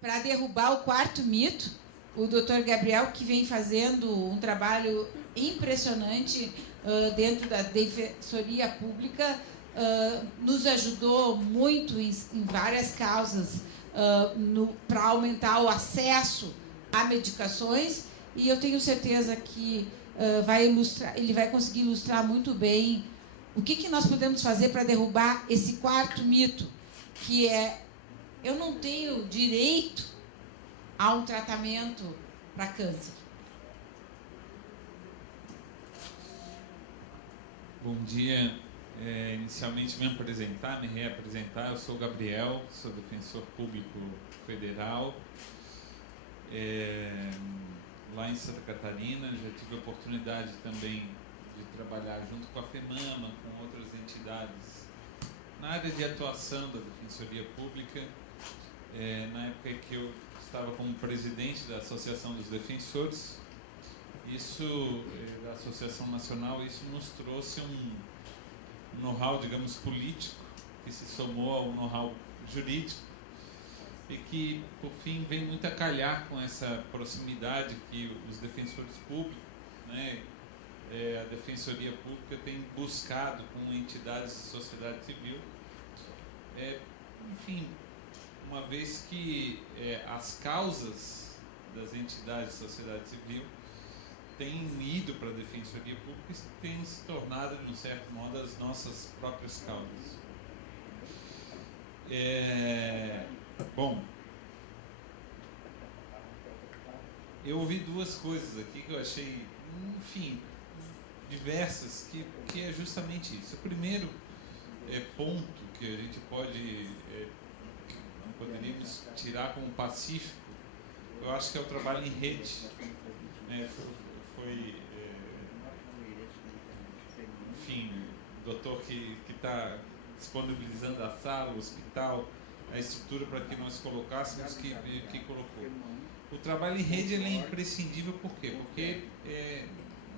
para derrubar o quarto mito, o Dr. Gabriel, que vem fazendo um trabalho impressionante dentro da Defensoria Pública, nos ajudou muito em várias causas para aumentar o acesso a medicações, e eu tenho certeza que ele vai conseguir ilustrar muito bem o que nós podemos fazer para derrubar esse quarto mito, que é: eu não tenho direito a um tratamento para câncer. Bom dia. Inicialmente me reapresentar, eu sou o Gabriel, sou defensor público federal lá em Santa Catarina. Já tive a oportunidade também de trabalhar junto com a FEMAMA, com outras entidades na área de atuação da Defensoria Pública. Na época que eu estava como presidente da Associação dos Defensores, da Associação Nacional, isso nos trouxe um know-how, digamos, político, que se somou ao know-how jurídico e que, por fim, vem muito a calhar com essa proximidade que os defensores públicos, né, a Defensoria Pública tem buscado com entidades de sociedade civil, enfim, uma vez que as causas das entidades de sociedade civil têm ido para a Defensoria Pública e têm se tornado, de um certo modo, as nossas próprias causas. Bom, eu ouvi duas coisas aqui que eu achei, enfim, diversas, que é justamente isso. O primeiro ponto que a gente poderíamos tirar como pacífico, eu acho que é o trabalho em rede. Enfim, o doutor que está disponibilizando a sala, o hospital, a estrutura para que nós colocássemos, que colocou. O trabalho em rede ele é imprescindível, por quê? Porque,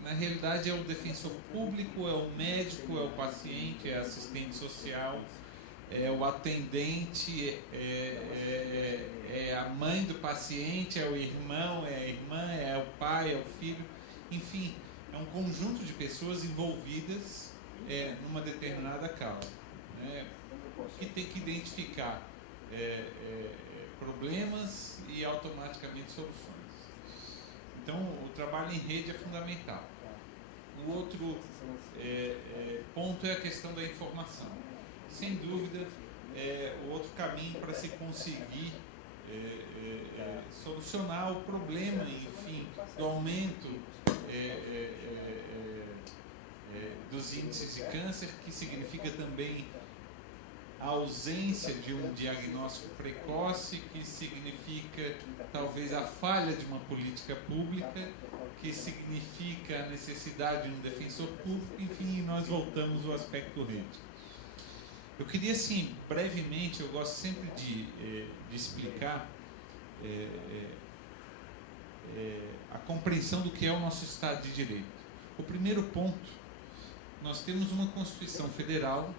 na realidade, é o defensor público, é o médico, é o paciente, é assistente social, é o atendente, é a mãe do paciente, é o irmão, é a irmã, é o pai, é o filho, enfim, é um conjunto de pessoas envolvidas numa determinada causa, né, que tem que identificar problemas e automaticamente soluções. Então, o trabalho em rede é fundamental. O outro ponto é a questão da informação. Sem dúvida, o outro caminho para se conseguir solucionar o problema, enfim, do aumento dos índices de câncer, que significa também a ausência de um diagnóstico precoce, que significa talvez a falha de uma política pública, que significa a necessidade de um defensor público, enfim, nós voltamos ao aspecto rede. Eu queria, assim, brevemente, eu gosto sempre de explicar a compreensão do que é o nosso Estado de Direito. O primeiro ponto, nós temos uma Constituição Federal,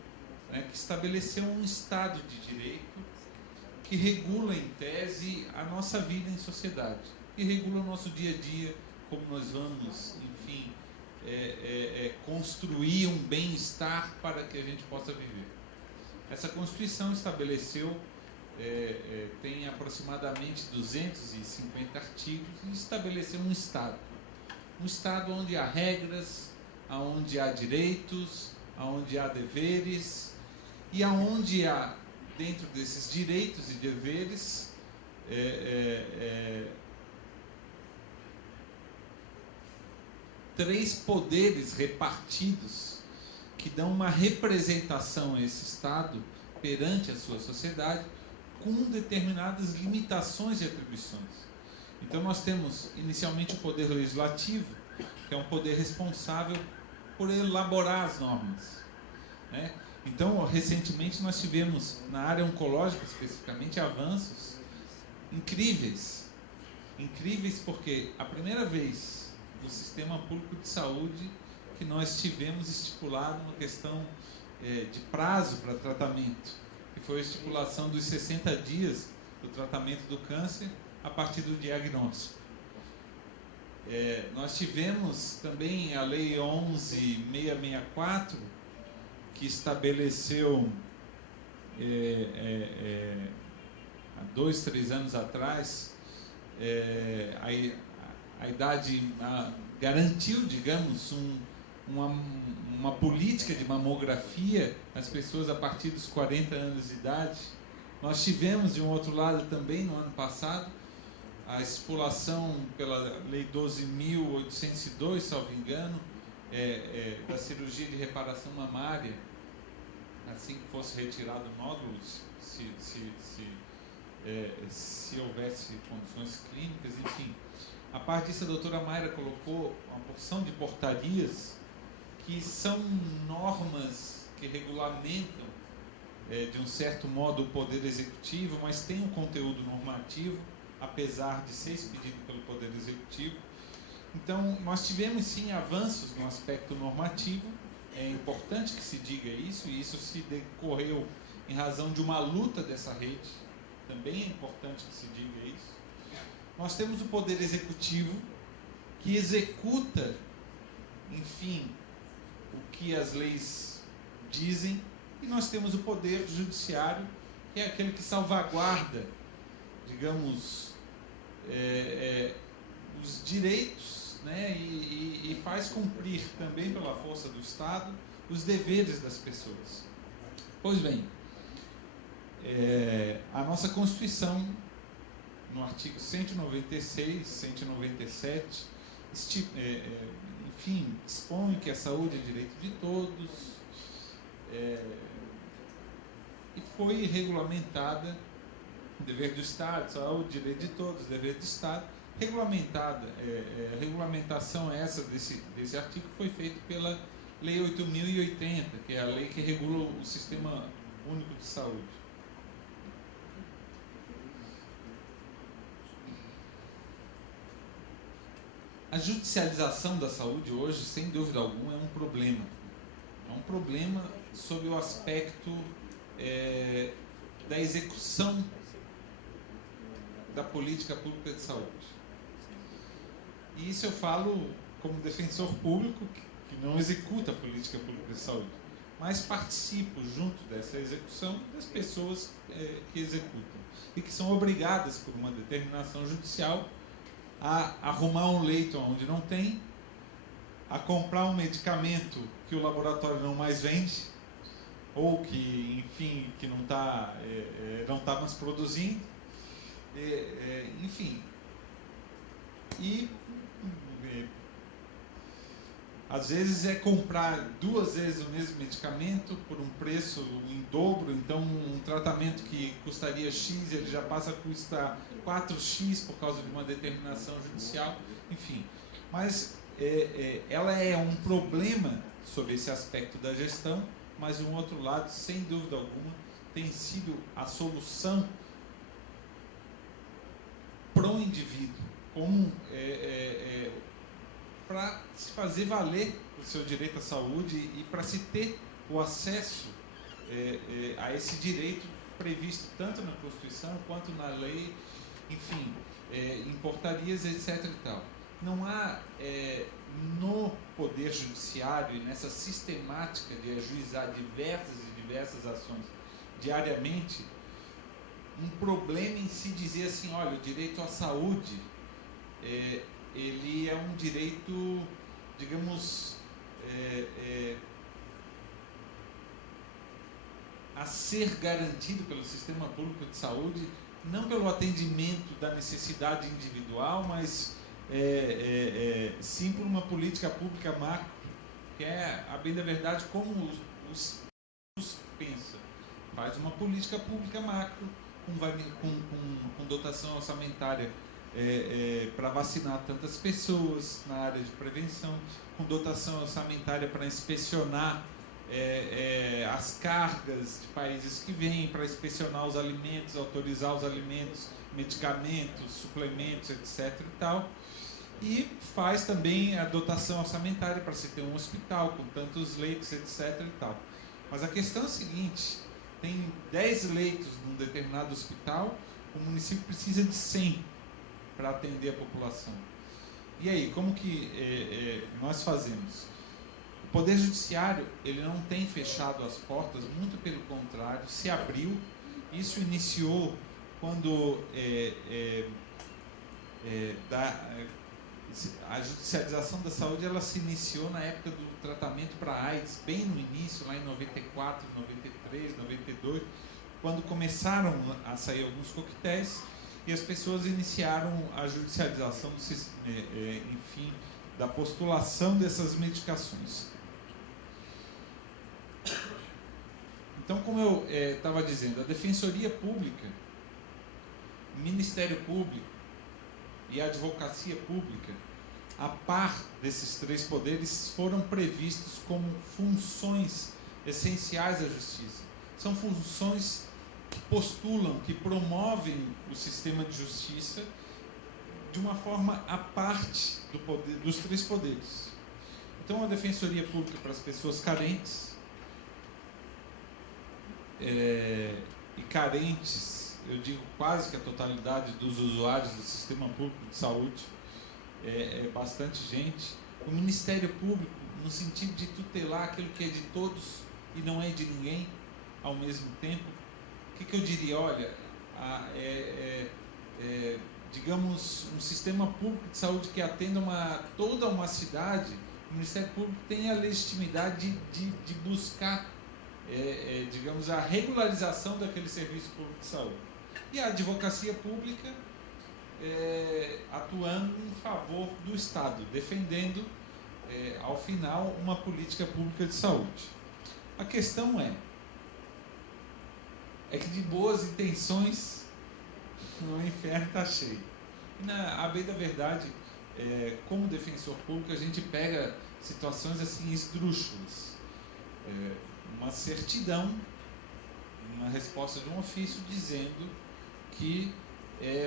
né, que estabeleceu um Estado de Direito que regula, em tese, a nossa vida em sociedade, que regula o nosso dia a dia, como nós vamos, enfim, construir um bem-estar para que a gente possa viver. Essa Constituição estabeleceu, tem aproximadamente 250 artigos, e estabeleceu um Estado. Um Estado onde há regras, onde há direitos, onde há deveres, e onde há, dentro desses direitos e deveres, três poderes repartidos que dão uma representação a esse Estado perante a sua sociedade, com determinadas limitações e atribuições. Então nós temos inicialmente o poder legislativo, que é um poder responsável por elaborar as normas, né? Então, recentemente nós tivemos, na área oncológica especificamente, avanços incríveis. Incríveis porque a primeira vez no sistema público de saúde que nós tivemos estipulado uma questão de prazo para tratamento, que foi a estipulação dos 60 dias do tratamento do câncer a partir do diagnóstico. Nós tivemos também a Lei 11.664, que estabeleceu há 2, 3 anos atrás a idade, garantiu, digamos, uma política de mamografia às pessoas a partir dos 40 anos de idade. Nós tivemos, de um outro lado também, no ano passado, a estipulação pela Lei 12.802, salvo engano, da cirurgia de reparação mamária, assim que fosse retirado o nódulo, se houvesse condições clínicas, enfim. A parte disso, a doutora Mayra colocou uma porção de portarias que são normas que regulamentam, de um certo modo, o poder executivo, mas tem um conteúdo normativo, apesar de ser expedido pelo poder executivo. Então, nós tivemos sim avanços no aspecto normativo, é importante que se diga isso, e isso se decorreu em razão de uma luta dessa rede, também é importante que se diga isso. Nós temos o poder executivo, que executa, enfim, o que as leis dizem, e nós temos o poder judiciário, que é aquele que salvaguarda, digamos, os direitos, né, e faz cumprir também pela força do Estado os deveres das pessoas. Pois bem, a nossa Constituição, no artigo 196, 197, enfim, dispõe que a saúde é direito de todos, e foi regulamentada, dever do Estado, saúde, direito de todos, dever do Estado, regulamentada, a regulamentação essa desse artigo foi feita pela Lei 8.080, que é a lei que regula o Sistema Único de Saúde. A judicialização da saúde hoje, sem dúvida alguma, é um problema. É um problema sob o aspecto da execução da política pública de saúde. E isso eu falo como defensor público que não executa a política pública de saúde, mas participo junto dessa execução das pessoas que executam e que são obrigadas por uma determinação judicial a arrumar um leito onde não tem, a comprar um medicamento que o laboratório não mais vende, ou que, enfim, que não está mais produzindo, enfim. E às vezes é comprar 2 vezes o mesmo medicamento por um preço em dobro, então um tratamento que custaria X, ele já passa a custar 4X por causa de uma determinação judicial, enfim. Mas ela é um problema sobre esse aspecto da gestão, mas de um outro lado, sem dúvida alguma, tem sido a solução para o indivíduo, como para se fazer valer o seu direito à saúde e para se ter o acesso a esse direito previsto tanto na Constituição quanto na lei, enfim, em portarias, etc. e tal. Não há no Poder Judiciário e nessa sistemática de ajuizar diversas ações diariamente um problema em se dizer assim, olha, o direito à saúde ele é um direito, digamos, a ser garantido pelo sistema público de saúde, não pelo atendimento da necessidade individual, mas sim por uma política pública macro, que é, a bem da verdade, como os pensa. Faz uma política pública macro com dotação orçamentária para vacinar tantas pessoas na área de prevenção, com dotação orçamentária para inspecionar as cargas de países que vêm, para inspecionar os alimentos, autorizar os alimentos, medicamentos, suplementos, etc. e tal. E faz também a dotação orçamentária para se ter um hospital com tantos leitos, etc. e tal. Mas a questão é a seguinte: tem 10 leitos num determinado hospital, o município precisa de 100 para atender a população. E aí, como que nós fazemos? O Poder Judiciário, ele não tem fechado as portas, muito pelo contrário, se abriu. Isso iniciou quando a judicialização da saúde, ela se iniciou na época do tratamento para AIDS, bem no início, lá em 94, 93, 92, quando começaram a sair alguns coquetéis e as pessoas iniciaram a judicialização, enfim, da postulação dessas medicações. Então, como eu estava dizendo, a Defensoria Pública, o Ministério Público e a Advocacia Pública, a par desses três poderes, foram previstos como funções essenciais da justiça. São funções que postulam, que promovem o sistema de justiça de uma forma à parte dos três poderes. Então, a Defensoria Pública para as pessoas carentes, e carentes, eu digo quase que a totalidade dos usuários do sistema público de saúde, bastante gente. O Ministério Público, no sentido de tutelar aquilo que é de todos e não é de ninguém ao mesmo tempo. O que eu diria? Olha, digamos, um sistema público de saúde que atenda toda uma cidade, o Ministério Público tem a legitimidade de buscar, digamos, a regularização daquele serviço público de saúde. E a Advocacia Pública atuando em favor do Estado, defendendo, ao final, uma política pública de saúde. A questão é que de boas intenções o inferno está cheio. E a bem da verdade, como defensor público, a gente pega situações assim esdrúxulas. Uma certidão, uma resposta de um ofício dizendo que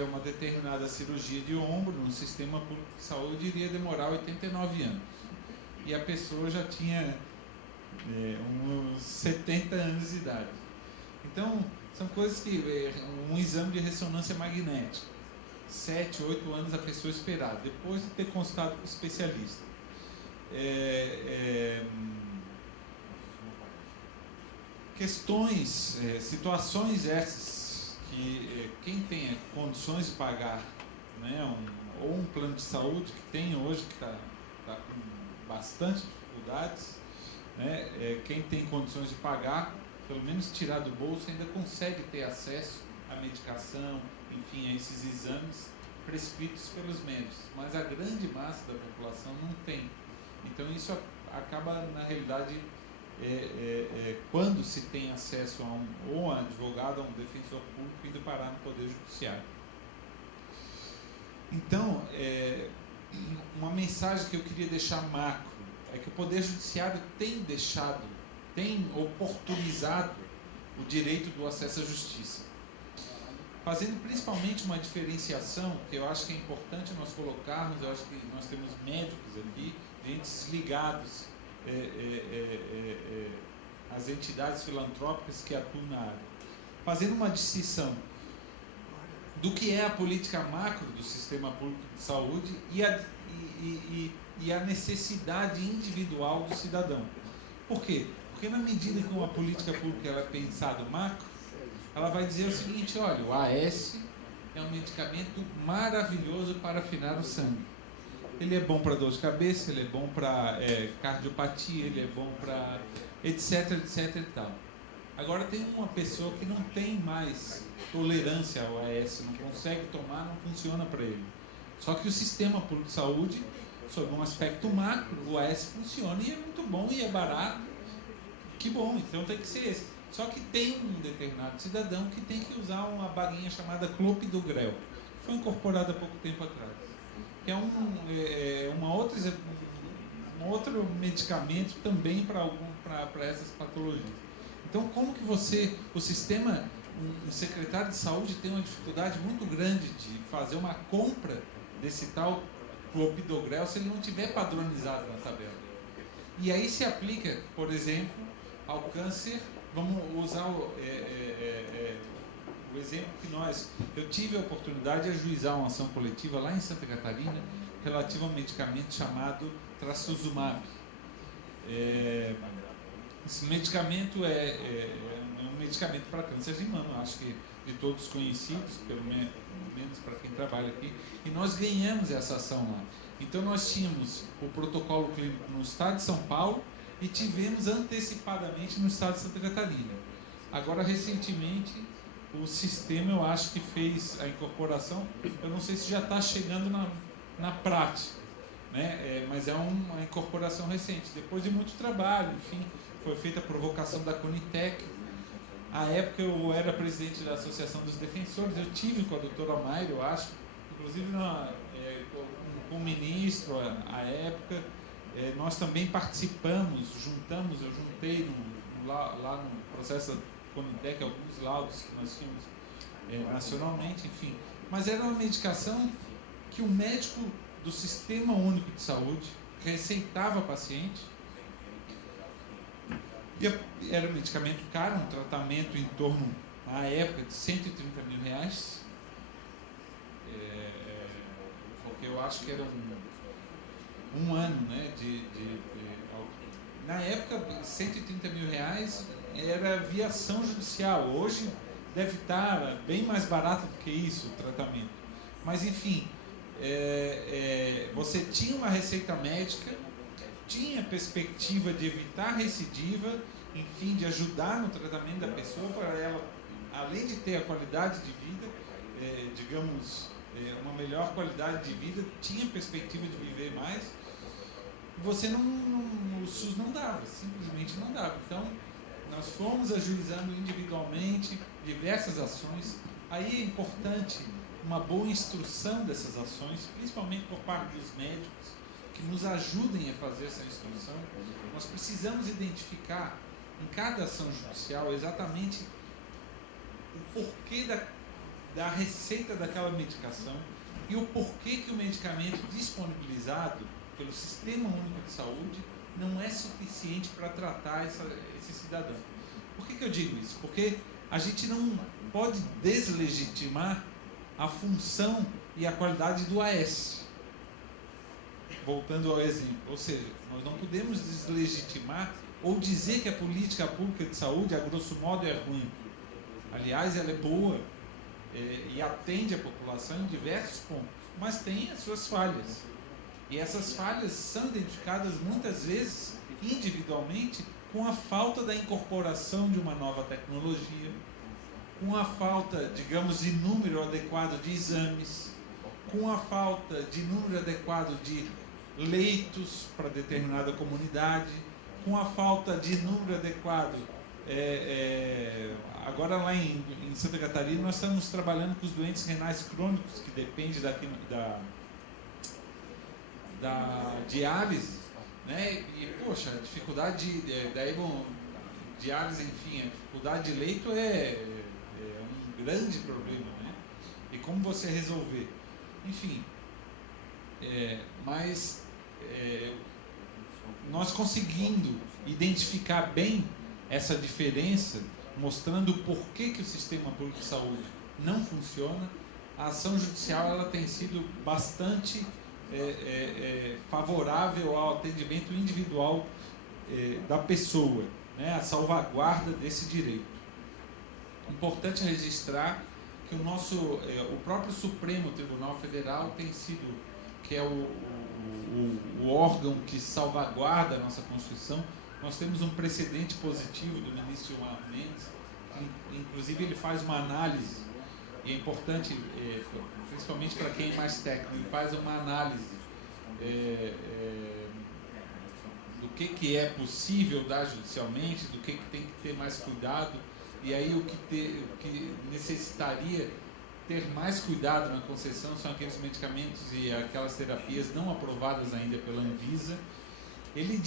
uma determinada cirurgia de ombro no sistema público de saúde iria demorar 89 anos. E a pessoa já tinha uns 70 anos de idade. Então, são coisas que... um exame de ressonância magnética, 7, 8 anos a pessoa esperar, depois de ter consultado com o especialista. Questões, situações essas que quem tem condições de pagar, né, ou um plano de saúde que tem hoje, que está com bastante dificuldades, né, quem tem condições de pagar, pelo menos tirar do bolso, ainda consegue ter acesso à medicação, enfim, a esses exames prescritos pelos médicos, mas a grande massa da população não tem. Então isso acaba, na realidade, quando se tem acesso a um advogado, a um defensor público, indo parar no Poder Judiciário. Então, uma mensagem que eu queria deixar macro é que o Poder Judiciário tem oportunizado o direito do acesso à justiça, fazendo principalmente uma diferenciação, que eu acho que é importante nós colocarmos. Eu acho que nós temos médicos aqui, gente ligados às entidades filantrópicas que atuam na área, fazendo uma distinção do que é a política macro do sistema público de saúde e a necessidade individual do cidadão. Por quê? Porque na medida que uma política pública ela é pensada macro, ela vai dizer o seguinte: olha, o AS é um medicamento maravilhoso para afinar o sangue. Ele é bom para dor de cabeça, ele é bom para cardiopatia, ele é bom para etc, etc e tal. Agora tem uma pessoa que não tem mais tolerância ao AS, não consegue tomar, não funciona para ele. Só que o sistema público de saúde, sob um aspecto macro, o AS funciona e é muito bom e é barato. Que bom, então tem que ser esse. Só que tem um determinado cidadão que tem que usar uma baguinha chamada clopidogrel, que foi incorporada há pouco tempo atrás, que é um outro medicamento também para essas patologias. Então, como que o sistema, o secretário de saúde tem uma dificuldade muito grande de fazer uma compra desse tal clopidogrel se ele não tiver padronizado na tabela? E aí se aplica, por exemplo, ao câncer. Vamos usar o exemplo que eu tive a oportunidade de ajuizar uma ação coletiva lá em Santa Catarina relativo a um medicamento chamado trastuzumab. Esse medicamento é um medicamento para câncer de mama, acho que de todos conhecidos, pelo menos para quem trabalha aqui, e nós ganhamos essa ação lá. Então nós tínhamos o protocolo clínico no estado de São Paulo e tivemos antecipadamente no estado de Santa Catarina. Agora, recentemente, o sistema, eu acho que fez a incorporação, eu não sei se já está chegando na prática, né? Mas é uma incorporação recente, depois de muito trabalho, enfim, foi feita a provocação da Conitec. À época eu era presidente da Associação dos Defensores, eu tive com a doutora Mayra, eu acho, inclusive com o ministro à época, nós também participamos, eu juntei lá no processo da Conitec alguns laudos que nós tínhamos nacionalmente, enfim. Mas era uma medicação que o médico do Sistema Único de Saúde receitava paciente. E era um medicamento caro, um tratamento em torno, na época, de R$130 mil. Porque eu acho que era um ano, né? Na época, R$130 mil era via ação judicial. Hoje deve estar bem mais barato do que isso, o tratamento. Mas, enfim, você tinha uma receita médica, tinha perspectiva de evitar recidiva, enfim, de ajudar no tratamento da pessoa, para ela, além de ter a qualidade de vida, digamos, uma melhor qualidade de vida, tinha perspectiva de viver mais. O SUS não dava, simplesmente não dava. Então, nós fomos ajuizando individualmente diversas ações. Aí é importante uma boa instrução dessas ações, principalmente por parte dos médicos, que nos ajudem a fazer essa instrução. Nós precisamos identificar em cada ação judicial exatamente o porquê da receita daquela medicação e o porquê que o medicamento disponibilizado pelo Sistema Único de Saúde não é suficiente para tratar esse cidadão. Por que eu digo isso? Porque a gente não pode deslegitimar a função e a qualidade do AS. Voltando ao exemplo, ou seja, nós não podemos deslegitimar ou dizer que a política pública de saúde, a grosso modo, é ruim. Aliás, ela é boa e atende a população em diversos pontos, mas tem as suas falhas. E essas falhas são identificadas muitas vezes individualmente com a falta da incorporação de uma nova tecnologia, com a falta, digamos, de número adequado de exames, com a falta de número adequado de leitos para determinada comunidade, com a falta de número adequado. Agora lá em Santa Catarina nós estamos trabalhando com os doentes renais crônicos, que dependem da diálise, né? E, poxa, a dificuldade diálise, enfim, a dificuldade de leito é um grande problema, né? E como você resolver? Enfim, nós conseguindo identificar bem essa diferença, mostrando o porquê que o sistema público de saúde não funciona, a ação judicial ela tem sido bastante favorável ao atendimento individual da pessoa, né? A salvaguarda desse direito. Importante registrar que o próprio Supremo Tribunal Federal tem sido, que é o órgão que salvaguarda a nossa Constituição. Nós temos um precedente positivo do ministro Gilmar Mendes, que, inclusive, ele faz uma análise, e é importante, principalmente para quem é mais técnico, ele faz uma análise do que é possível dar judicialmente, do que tem que ter mais cuidado, e aí o que necessitaria ter mais cuidado na concessão são aqueles medicamentos e aquelas terapias não aprovadas ainda pela Anvisa. Ele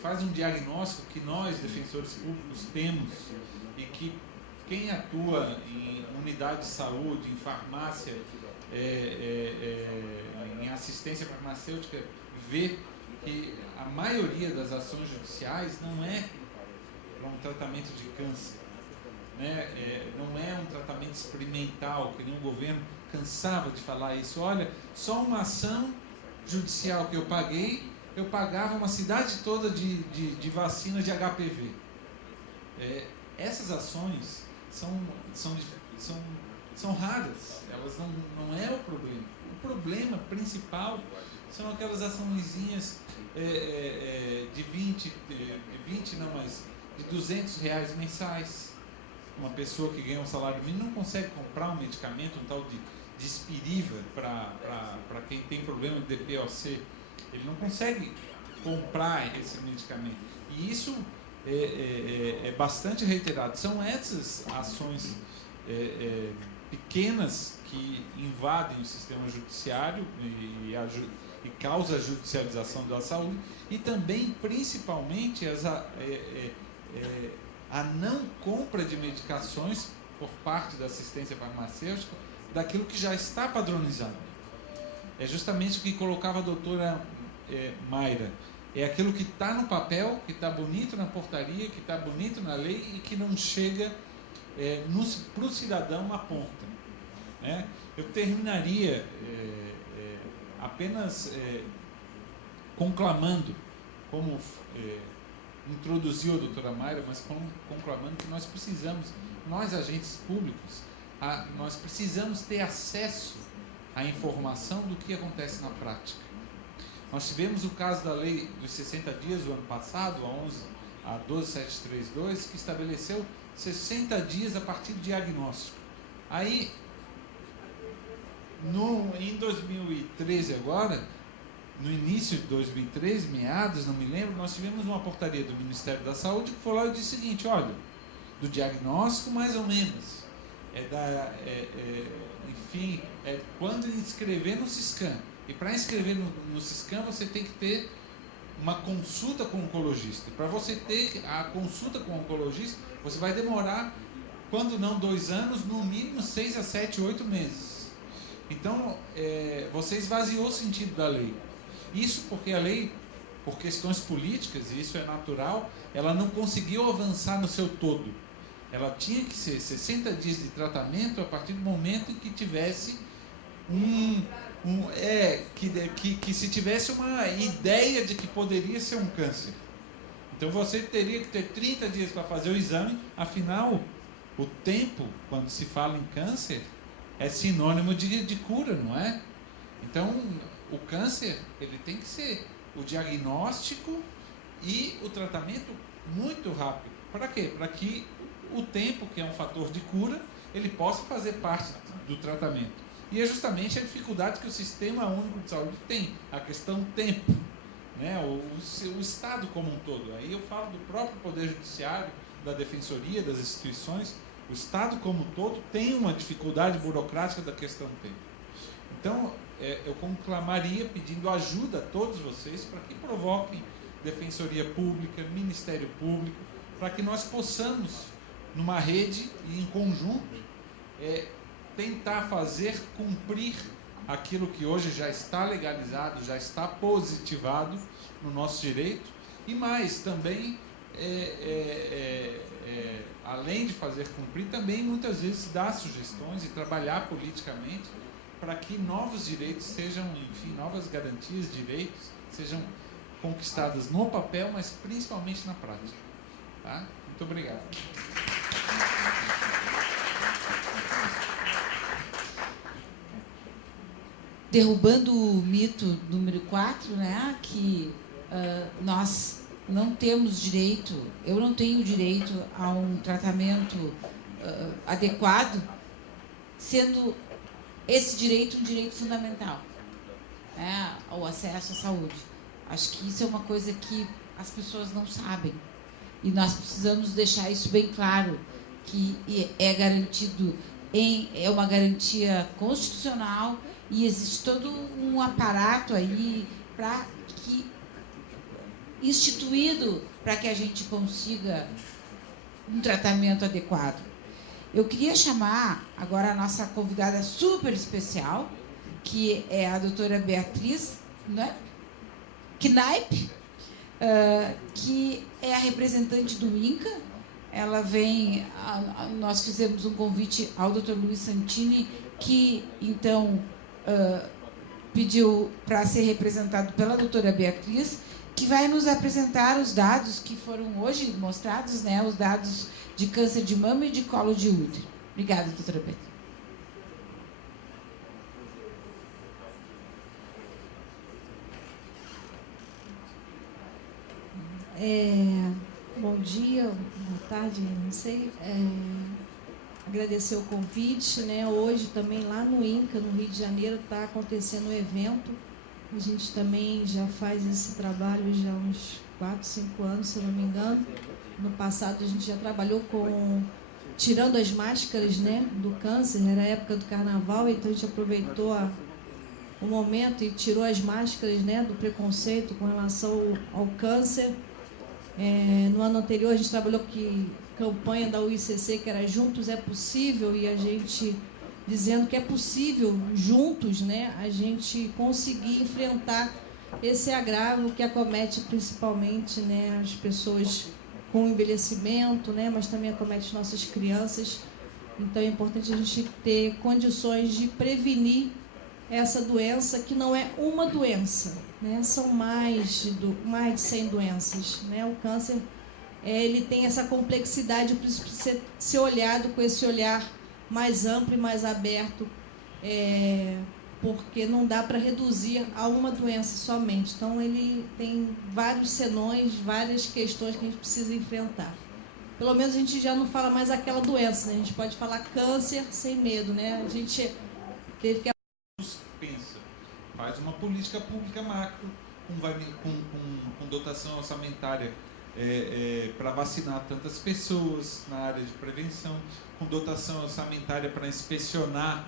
faz um diagnóstico que nós, defensores públicos, temos, e que quem atua em unidade de saúde, em farmácia, em assistência farmacêutica, vê que a maioria das ações judiciais não é para um tratamento de câncer, né? Não é um tratamento experimental, que nem o governo cansava de falar isso. Olha, só uma ação judicial que eu paguei, eu pagava uma cidade toda de vacina de HPV. Essas ações são raras, elas não é o problema. O problema principal são aquelas açõezinhas de 20 não, mas de R$200 mensais. Uma pessoa que ganha um salário mínimo não consegue comprar um medicamento, um tal de Spiriva para quem tem problema de DPOC. Ele não consegue comprar esse medicamento. E isso é bastante reiterado. São essas ações pequenas que invadem o sistema judiciário e causa a judicialização da saúde, e também, principalmente, a não compra de medicações por parte da assistência farmacêutica daquilo que já está padronizado. É justamente o que colocava a doutora Mayra. É aquilo que está no papel, que está bonito na portaria, que está bonito na lei e que não chega para o cidadão na ponta. Né? Eu terminaria apenas conclamando, como introduziu a doutora Mayra, mas conclamando que nós precisamos, nós agentes públicos, nós precisamos ter acesso à informação do que acontece na prática. Nós tivemos o caso da lei dos 60 dias do ano passado, a 12732, que estabeleceu 60 dias a partir do diagnóstico. Aí, em 2013 agora, no início de 2013, meados, não me lembro, nós tivemos uma portaria do Ministério da Saúde que foi lá e disse o seguinte: olha, do diagnóstico mais ou menos, enfim, quando inscrever no Siscam. E para inscrever no Siscam você tem que ter uma consulta com o oncologista. Para você ter a consulta com o oncologista, você vai demorar, quando não 2 anos, no mínimo 6 a 7, 8 meses. Então, você esvaziou o sentido da lei. Isso porque a lei, por questões políticas, e isso é natural, ela não conseguiu avançar no seu todo. Ela tinha que ser 60 dias de tratamento a partir do momento em que tivesse que se tivesse uma ideia de que poderia ser um câncer. Então você teria que ter 30 dias para fazer o exame, afinal, o tempo, quando se fala em câncer, é sinônimo de cura, não é? Então, o câncer, ele tem que ser o diagnóstico e o tratamento muito rápido. Para quê? Para que o tempo, que é um fator de cura, ele possa fazer parte do tratamento. E é justamente a dificuldade que o Sistema Único de Saúde tem, a questão tempo, né? O Estado como um todo. Aí eu falo do próprio Poder Judiciário, da Defensoria, das instituições. O Estado como um todo tem uma dificuldade burocrática da questão tempo. Então, eu conclamaria pedindo ajuda a todos vocês para que provoquem Defensoria Pública, Ministério Público, para que nós possamos, numa rede e em conjunto, tentar fazer cumprir aquilo que hoje já está legalizado, já está positivado no nosso direito, e mais também, além de fazer cumprir, também muitas vezes dar sugestões e trabalhar politicamente para que novos direitos sejam, enfim, novas garantias, direitos, sejam conquistadas no papel, mas principalmente na prática. Tá? Muito obrigado. Derrubando o mito número 4, né, que nós não temos direito, eu não tenho direito a um tratamento adequado, sendo esse direito um direito fundamental, né, ao acesso à saúde. Acho que isso é uma coisa que as pessoas não sabem. E nós precisamos deixar isso bem claro, que é garantido, é uma garantia constitucional, e existe todo um aparato aí instituído para que a gente consiga um tratamento adequado. Eu queria chamar agora a nossa convidada super especial, que é a doutora Beatriz Knaip, que é a representante do INCA. ela vem, nós fizemos um convite ao Dr. Luiz Santini, que então pediu para ser representado pela doutora Beatriz, que vai nos apresentar os dados que foram hoje mostrados, né, os dados de câncer de mama e de colo de útero. Obrigada, doutora Beatriz. Bom dia, boa tarde, não sei. Agradecer o convite, né? Hoje também lá no INCA, no Rio de Janeiro, está acontecendo um evento. A gente também já faz esse trabalho já há uns 4, 5 anos, se eu não me engano. No passado a gente já trabalhou tirando as máscaras, né, do câncer, era a época do carnaval, então a gente aproveitou o momento e tirou as máscaras, né, do preconceito com relação ao câncer. No ano anterior a gente trabalhou com campanha da UICC, que era Juntos é Possível, e a gente dizendo que é possível, juntos, né, a gente conseguir enfrentar esse agravo que acomete principalmente, né, as pessoas com envelhecimento, né, mas também acomete nossas crianças. Então é importante a gente ter condições de prevenir essa doença, que não é uma doença, né? São mais de 100 doenças, né? O câncer, ele tem essa complexidade, precisa ser olhado com esse olhar mais amplo e mais aberto, porque não dá para reduzir a uma doença somente. Então, ele tem vários senões, várias questões que a gente precisa enfrentar. Pelo menos a gente já não fala mais aquela doença, né? A gente pode falar câncer sem medo, né? A gente teve que... Faz uma política pública macro, com dotação orçamentária para vacinar tantas pessoas na área de prevenção, com dotação orçamentária para inspecionar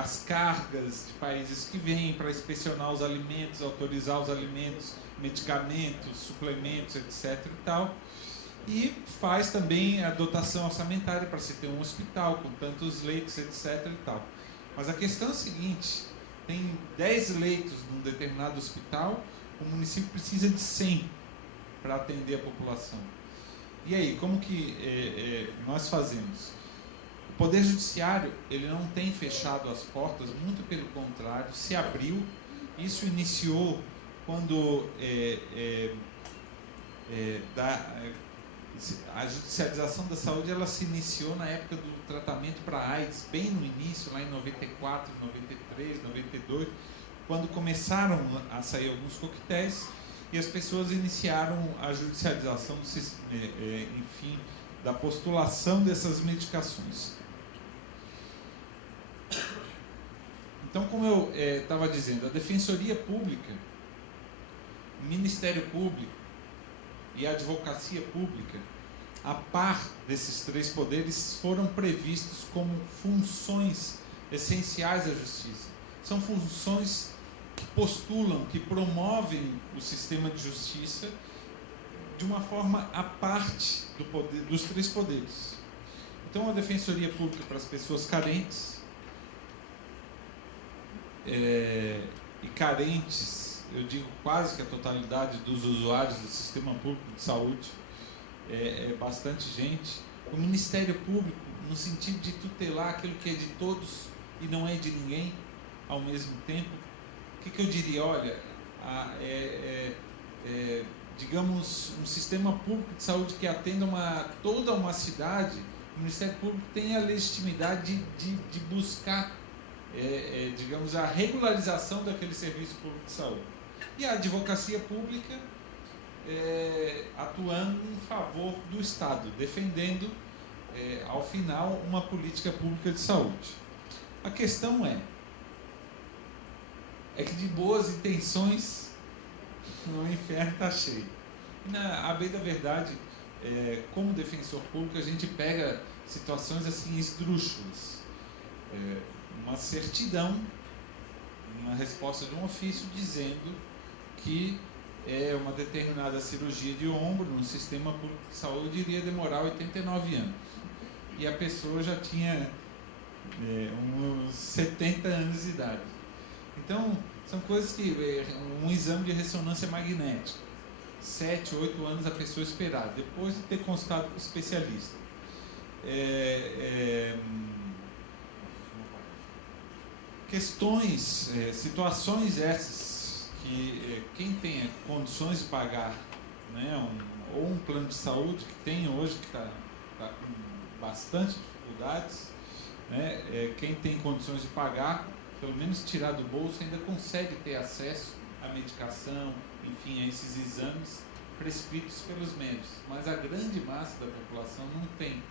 as cargas de países que vêm, para inspecionar os alimentos, autorizar os alimentos, medicamentos, suplementos, etc. e tal. E faz também a dotação orçamentária para se ter um hospital com tantos leitos, etc. e tal. Mas a questão é a seguinte: tem 10 leitos num determinado hospital, o município precisa de 100 para atender a população. E aí, como que nós fazemos? O Poder Judiciário, ele não tem fechado as portas, muito pelo contrário, se abriu. Isso iniciou quando a judicialização da saúde, ela se iniciou na época do tratamento para AIDS, bem no início, lá em 94, 93, 92, quando começaram a sair alguns coquetéis e as pessoas iniciaram a judicialização, enfim, da postulação dessas medicações. Então, como eu estava dizendo, a Defensoria Pública, o Ministério Público e a Advocacia Pública, a par desses 3 poderes, foram previstos como funções essenciais da justiça. São funções que postulam, que promovem o sistema de justiça de uma forma à parte dos 3 poderes. Então, a Defensoria Pública para as pessoas carentes e carentes, eu digo quase que a totalidade dos usuários do sistema público de saúde, bastante gente. O Ministério Público, no sentido de tutelar aquilo que é de todos e não é de ninguém ao mesmo tempo. O que eu diria? Olha, digamos, um sistema público de saúde que atenda toda uma cidade, o Ministério Público tem a legitimidade de buscar, digamos, a regularização daquele serviço público de saúde. E a Advocacia Pública atuando em favor do Estado, defendendo, ao final, uma política pública de saúde. A questão é que de boas intenções o inferno está cheio. E a bem da verdade, como defensor público, a gente pega situações assim esdrúxulas. Uma certidão, uma resposta de um ofício dizendo que uma determinada cirurgia de ombro no sistema público de saúde iria demorar 89 anos. E a pessoa já tinha uns 70 anos de idade. Então, são coisas que... um exame de ressonância magnética. 7, 8 anos a pessoa esperar, depois de ter consultado com o especialista. Questões, situações essas que quem tem condições de pagar, né, ou um plano de saúde que tem hoje, que está com bastante dificuldades, né, quem tem condições de pagar, pelo menos tirar do bolso, ainda consegue ter acesso à medicação, enfim, a esses exames prescritos pelos médicos, mas a grande massa da população não tem.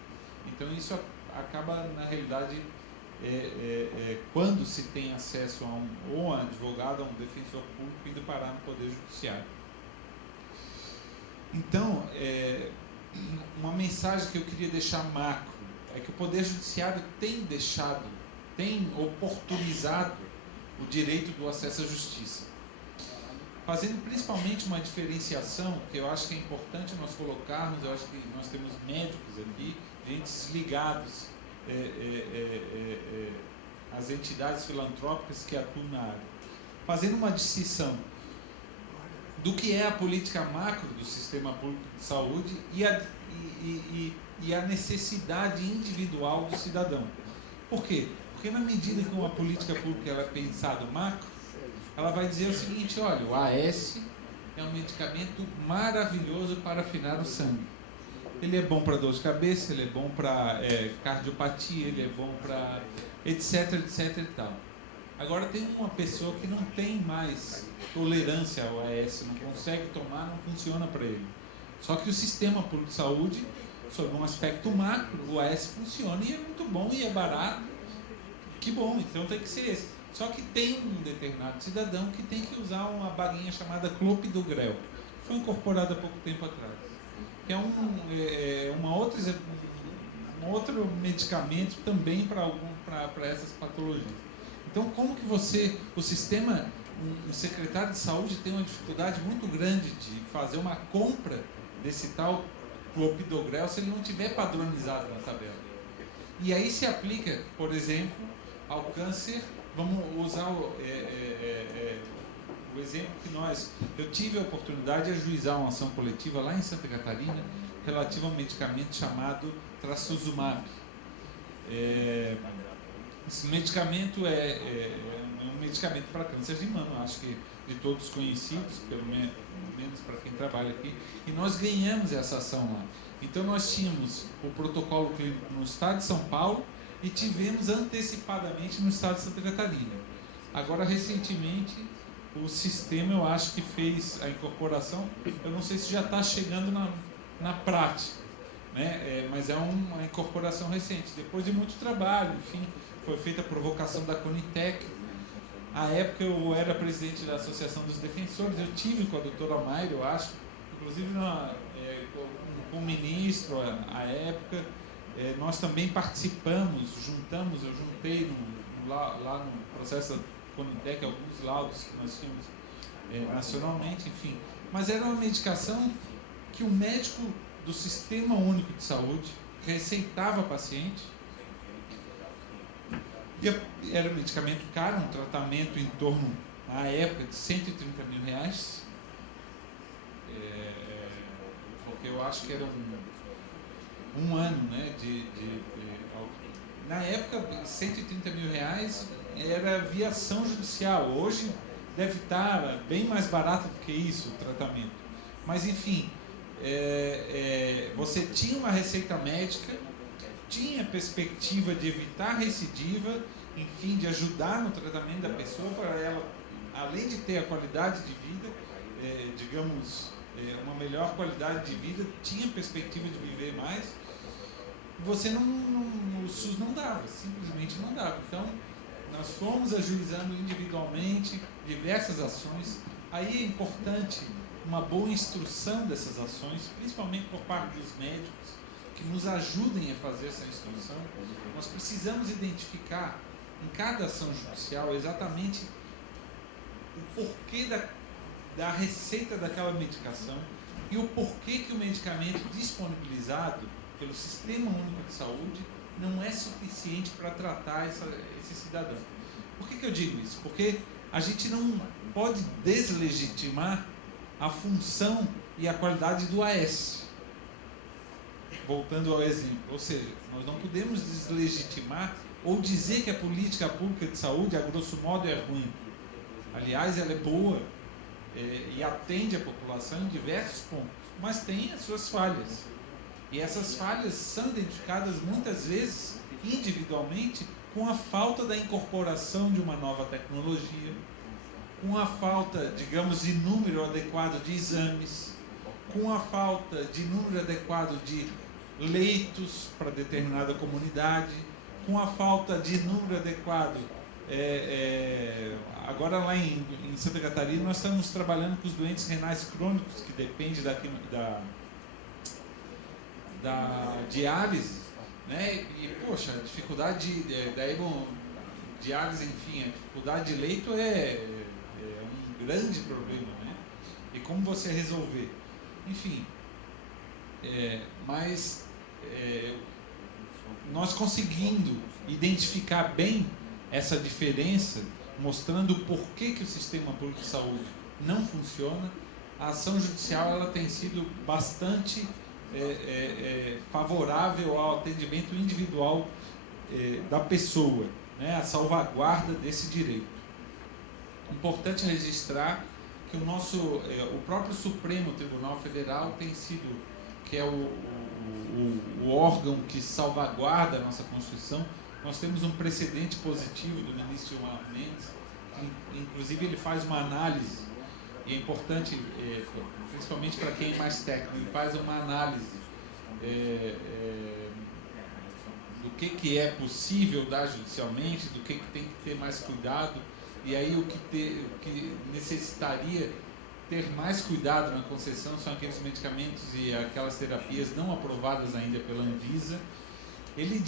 Então isso acaba, na realidade, quando se tem acesso a um advogado, a um defensor público, indo parar no Poder Judiciário. Então, uma mensagem que eu queria deixar macro é que o Poder Judiciário tem oportunizado o direito do acesso à justiça, fazendo principalmente uma diferenciação, que eu acho que é importante nós colocarmos. Eu acho que nós temos médicos aqui, gente ligados às entidades filantrópicas que atuam na área, fazendo uma distinção do que é a política macro do sistema público de saúde e a necessidade individual do cidadão. Por quê? Porque na medida que uma política pública ela é pensada macro, ela vai dizer o seguinte: olha, o AS é um medicamento maravilhoso para afinar o sangue. Ele é bom para dor de cabeça, ele é bom para cardiopatia, ele é bom para etc, etc e tal. Agora tem uma pessoa que não tem mais tolerância ao AS, não consegue tomar, não funciona para ele. Só que o sistema público de saúde, sob um aspecto macro, o AS funciona e é muito bom e é barato. Que bom, então tem que ser esse. Só que tem um determinado cidadão que tem que usar uma baguinha chamada clopidogrel, que foi incorporada há pouco tempo atrás, que é um outro medicamento também para essas patologias. Então, como que o secretário de saúde tem uma dificuldade muito grande de fazer uma compra desse tal clopidogrel se ele não tiver padronizado na tabela? E aí se aplica, por exemplo, ao câncer. Vamos usar o exemplo que eu tive a oportunidade de ajuizar uma ação coletiva lá em Santa Catarina relativa a um medicamento chamado trastuzumab. Esse medicamento é um medicamento para câncer de mama, acho que de todos conhecidos, pelo menos para quem trabalha aqui, e nós ganhamos essa ação lá. Então nós tínhamos o protocolo clínico no estado de São Paulo e tivemos antecipadamente no estado de Santa Catarina. Agora, recentemente, o sistema, eu acho que fez a incorporação, eu não sei se já está chegando na prática, né? Mas é uma incorporação recente, depois de muito trabalho, enfim, foi feita a provocação da Conitec. À época eu era presidente da Associação dos Defensores, eu tive com a doutora Mayra, eu acho, inclusive com o ministro à época. Nós também participamos, eu juntei lá no processo da Conitec alguns laudos que nós tínhamos nacionalmente, enfim. Mas era uma medicação que o médico do Sistema Único de Saúde receitava paciente. E era um medicamento caro, um tratamento em torno, na época, de R$130 mil. Porque eu acho que era um ano, né, na época, R$130 mil era via ação judicial. Hoje deve estar bem mais barato do que isso, o tratamento. Mas, enfim, você tinha uma receita médica, tinha perspectiva de evitar recidiva, enfim, de ajudar no tratamento da pessoa, para ela, além de ter a qualidade de vida, uma melhor qualidade de vida, tinha perspectiva de viver mais. O SUS não dava, simplesmente não dava. Então, nós fomos ajuizando individualmente diversas ações. Aí é importante uma boa instrução dessas ações, principalmente por parte dos médicos, que nos ajudem a fazer essa instrução. Nós precisamos identificar em cada ação judicial exatamente o porquê da receita daquela medicação e o porquê que o medicamento disponibilizado pelo Sistema Único de Saúde não é suficiente para tratar esse cidadão. Por que eu digo isso? Porque a gente não pode deslegitimar a função e a qualidade do AS. Voltando ao exemplo, ou seja, nós não podemos deslegitimar ou dizer que a política pública de saúde, a grosso modo, é ruim. Aliás, ela é boa e atende a população em diversos pontos, mas tem as suas falhas. E essas falhas são identificadas muitas vezes individualmente com a falta da incorporação de uma nova tecnologia, com a falta, digamos, de número adequado de exames, com a falta de número adequado de leitos para determinada comunidade, com a falta de número adequado. Agora lá em Santa Catarina nós estamos trabalhando com os doentes renais crônicos, que dependem da diálise, né? E, poxa, a dificuldade diálise, enfim, a dificuldade de leito é um grande problema, né? E como você resolver? Enfim, nós conseguindo identificar bem essa diferença, mostrando o porquê que o sistema público de saúde não funciona, a ação judicial ela tem sido bastante favorável ao atendimento individual da pessoa, né, a salvaguarda desse direito. Importante registrar que o próprio Supremo Tribunal Federal tem sido, que é o órgão que salvaguarda a nossa Constituição. Nós temos um precedente positivo do ministro Gilmar Mendes, inclusive ele faz uma análise, e é importante, principalmente para quem é mais técnico, ele faz uma análise do que é possível dar judicialmente, do que tem que ter mais cuidado, e aí o que necessitaria ter mais cuidado na concessão são aqueles medicamentos e aquelas terapias não aprovadas ainda pela Anvisa. Ele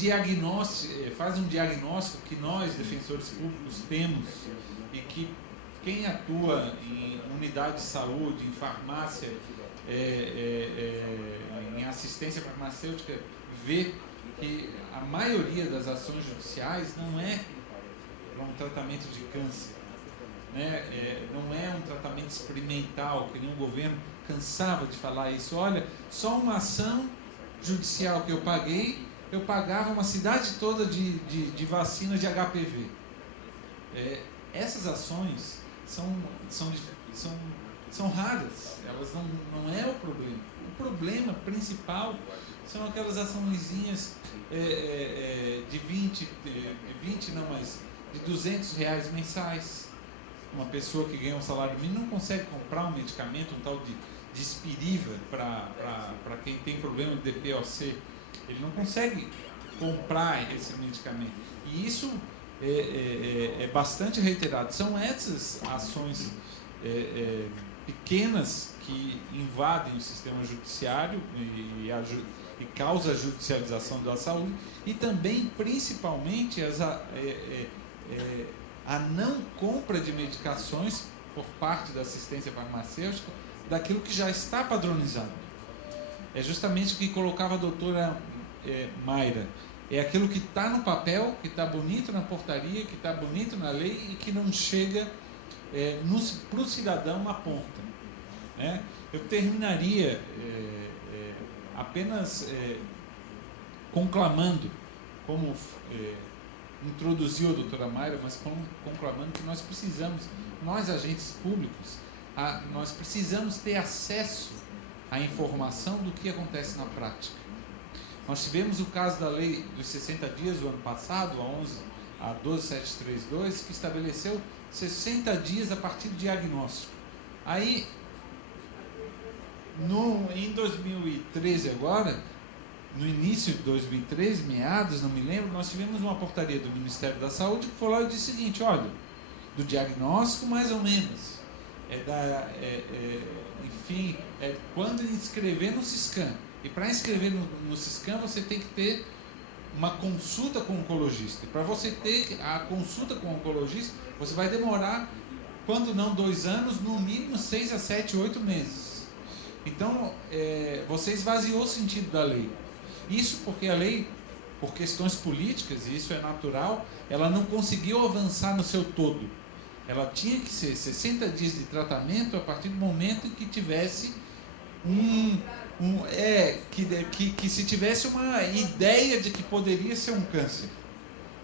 faz um diagnóstico que nós, defensores públicos, temos, e que quem atua em unidade de saúde, em farmácia, em assistência farmacêutica, vê que a maioria das ações judiciais não é para um tratamento de câncer, né? Não é um tratamento experimental, que nem o governo cansava de falar isso. Olha, só uma ação judicial que eu pagava uma cidade toda de vacina de HPV. Essas ações são raras, elas não é o problema. O problema principal são aquelas açõezinhas de 20 não, mas de R$200 mensais. Uma pessoa que ganha um salário mínimo não consegue comprar um medicamento, um tal de Spiriva para quem tem problema de DPOC. Ele não consegue comprar esse medicamento. E isso é bastante reiterado. São essas ações pequenas que invadem o sistema judiciário e causam a judicialização da saúde, e também, principalmente, a não compra de medicações por parte da assistência farmacêutica daquilo que já está padronizado. É justamente o que colocava a doutora Mayra. É aquilo que está no papel, que está bonito na portaria, que está bonito na lei e que não chega para o cidadão na ponta, né? Eu terminaria apenas conclamando, como introduziu a doutora Mayra, mas conclamando que nós precisamos, nós agentes públicos, nós precisamos ter acesso à informação do que acontece na prática. Nós tivemos o caso da lei dos 60 dias do ano passado, a 12732, que estabeleceu 60 dias a partir do diagnóstico. Aí, em 2013 agora, no início de 2013, meados, não me lembro, nós tivemos uma portaria do Ministério da Saúde que foi lá e disse o seguinte: olha, do diagnóstico mais ou menos, enfim, quando inscrever no Siscam. E para inscrever no Siscam você tem que ter uma consulta com o oncologista. E para você ter a consulta com o oncologista, você vai demorar, quando não 2 anos, no mínimo 6 a 7, 8 meses. Então, você esvaziou o sentido da lei. Isso porque a lei, por questões políticas, e isso é natural, ela não conseguiu avançar no seu todo. Ela tinha que ser 60 dias de tratamento a partir do momento em que tivesse que se tivesse uma ideia de que poderia ser um câncer.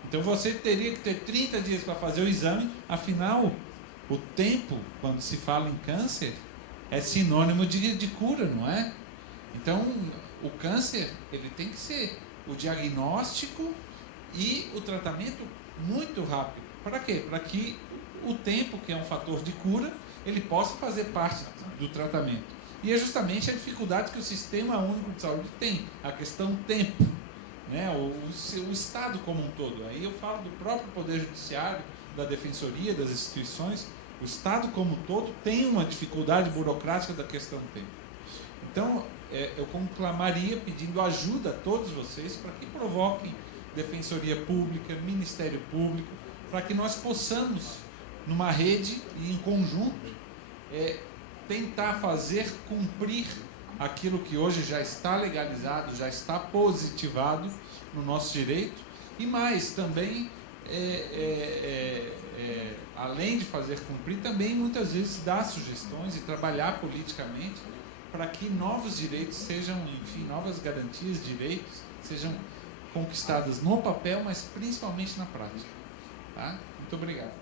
Então você teria que ter 30 dias para fazer o exame, afinal, o tempo, quando se fala em câncer, é sinônimo de cura, não é? Então, o câncer, ele tem que ser o diagnóstico e o tratamento muito rápido. Para quê? Para que o tempo, que é um fator de cura, ele possa fazer parte do tratamento. E é justamente a dificuldade que o Sistema Único de Saúde tem, a questão tempo, né? O Estado como um todo. Aí eu falo do próprio Poder Judiciário, da Defensoria, das instituições. O Estado como um todo tem uma dificuldade burocrática da questão tempo. Então, eu conclamaria pedindo ajuda a todos vocês para que provoquem Defensoria Pública, Ministério Público, para que nós possamos, numa rede e em conjunto, tentar fazer cumprir aquilo que hoje já está legalizado, já está positivado no nosso direito, e mais também, além de fazer cumprir, também muitas vezes dar sugestões e trabalhar politicamente para que novos direitos sejam, enfim, novas garantias de direitos sejam conquistadas no papel, mas principalmente na prática. Tá? Muito obrigado.